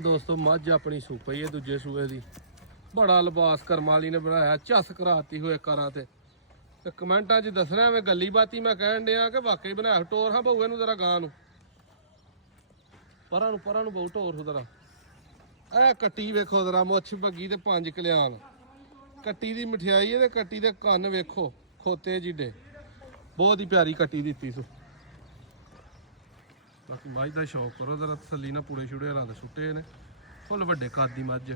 ਉਹ ਦੋਸਤੋ ਮੱਝ ਆਪਣੀ ਸੂਪਈ ਹੈ ਦੂਜੇ ਸੂਏ ਦੀ। ਬੜਾ ਲਿਬਾਸ ਕਰਮਾਲੀ ਨੇ ਬਣਾਇਆ, ਝੱਸ ਕਰਾਤੀ ਹੋਏ ਕਾਰਾਂ ਤੇ ਕਮੈਂਟਾਂ 'ਚ ਦੱਸਣਾ ਐਵੇਂ ਗੱਲੀ ਬਾਤੀ ਮੈਂ ਕਹਿਣ ਡਿਆ ਕਿ ਵਾਕਈ ਬਣਾਇਆ। ਟੋਰ ਹਾਂ ਬਹੂ ਇਹਨੂੰ ਜ਼ਰਾ ਗਾਂ ਨੂੰ ਪਰਾਂ ਨੂੰ ਬਹੁ ਟੋਰ ਹੋ ਜ਼ਰਾ। ਇਹ ਕੱਟੀ ਵੇਖੋ ਜ਼ਰਾ, ਮੁੱਛ ਬੱਗੀ ਤੇ 5 ਕਲਿਆਣ। ਕੱਟੀ ਦੀ ਮਠਿਆਈ ਹੈ ਤੇ ਕੱਟੀ ਦੇ ਕੰਨ ਵੇਖੋ ਖੋਤੇ ਜਿੱਡੇ, ਬਹੁਤ ਹੀ ਪਿਆਰੀ ਕੱਟੀ ਦਿੱਤੀ ਸੋ। ਬਾਕੀ ਮੱਝ ਦਾ ਸ਼ੌਕ ਕਰੋ ਜ਼ਰਾ ਤਸੱਲੀ ਨਾਲ, ਪੂੜੇ ਛੁੜੇ ਰੰਗ ਸੁੱਟੇ ਨੇ, ਫੁੱਲ ਵੱਡੇ ਕੱਦ ਦੀ ਮੱਝ।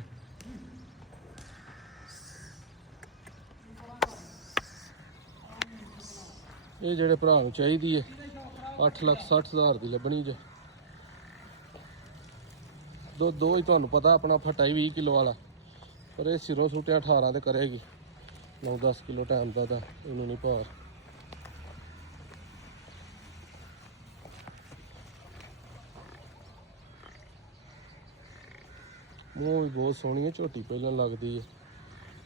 ਇਹ ਜਿਹੜੇ ਭਰਾ ਨੂੰ ਚਾਹੀਦੀ ਹੈ 8,60,000 ਦੀ ਲੱਭਣੀ ਜੇ। ਦੋ ਹੀ ਤੁਹਾਨੂੰ ਪਤਾ ਆਪਣਾ ਫਟਾ ਹੀ 20 ਕਿਲੋ ਵਾਲਾ, ਪਰ ਇਹ ਸਿਰੋਂ ਸੂਟਿਆ 18 ਤੇ ਕਰੇਗੀ। 9-10 ਕਿਲੋ ਟਾਈਮ ਦਾ ਤਾਂ ਇਹਨੂੰ ਨਹੀਂ ਭਾਰ। ਮੂੰਹ ਵੀ ਬਹੁਤ ਸੋਹਣੀ ਹੈ, ਝੋਟੀ ਪਹਿਲਾਂ ਲੱਗਦੀ ਹੈ,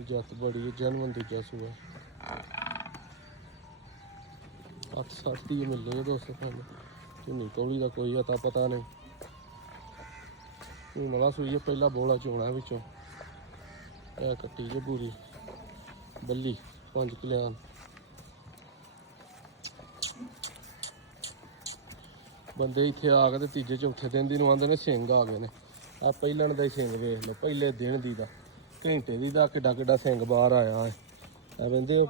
ਜੱਤ ਬੜੀ ਹੈ, ਜਨਮਨ ਦੂਜਾ ਸੂਆ। 8-60 ਦੀ ਮਿਲੇਗਾ ਦੋਸਤੋ ਤੁਹਾਨੂੰ। ਝੁੰਨੀ ਕੌਲੀ ਦਾ ਕੋਈ ਅਤਾ ਪਤਾ ਨਹੀਂ। ਨਵਾਂ ਸੂਈ ਹੈ, ਪਹਿਲਾ ਬੋਲਾ ਚੋਣਾ ਵਿੱਚੋਂ। ਇਹ ਕੱਟੀ ਜੇ ਪੂਰੀ ਬੱਲੀ 5 ਕਲਿਆਣ। ਬੰਦੇ ਇੱਥੇ ਆ ਕੇ ਤੇ ਤੀਜੇ ਚੌਥੇ ਦਿਨ ਦੀ ਨੂੰ ਆਉਂਦੇ ਨੇ ਸਿੰਘ ਆ ਗਏ ਨੇ। ਆ ਪਹਿਲਣ ਦਾ ਹੀ ਸਿੰਘ ਵੇਖ ਲਓ, ਪਹਿਲੇ ਦਿਨ ਦੀ ਦਾ, ਘੰਟੇ ਦੀ ਦਾ ਕਿੱਡਾ ਕਿੱਡਾ ਸਿੰਘ ਬਾਹਰ ਆਇਆ ਹੈ। ਇਹ ਕਹਿੰਦੇ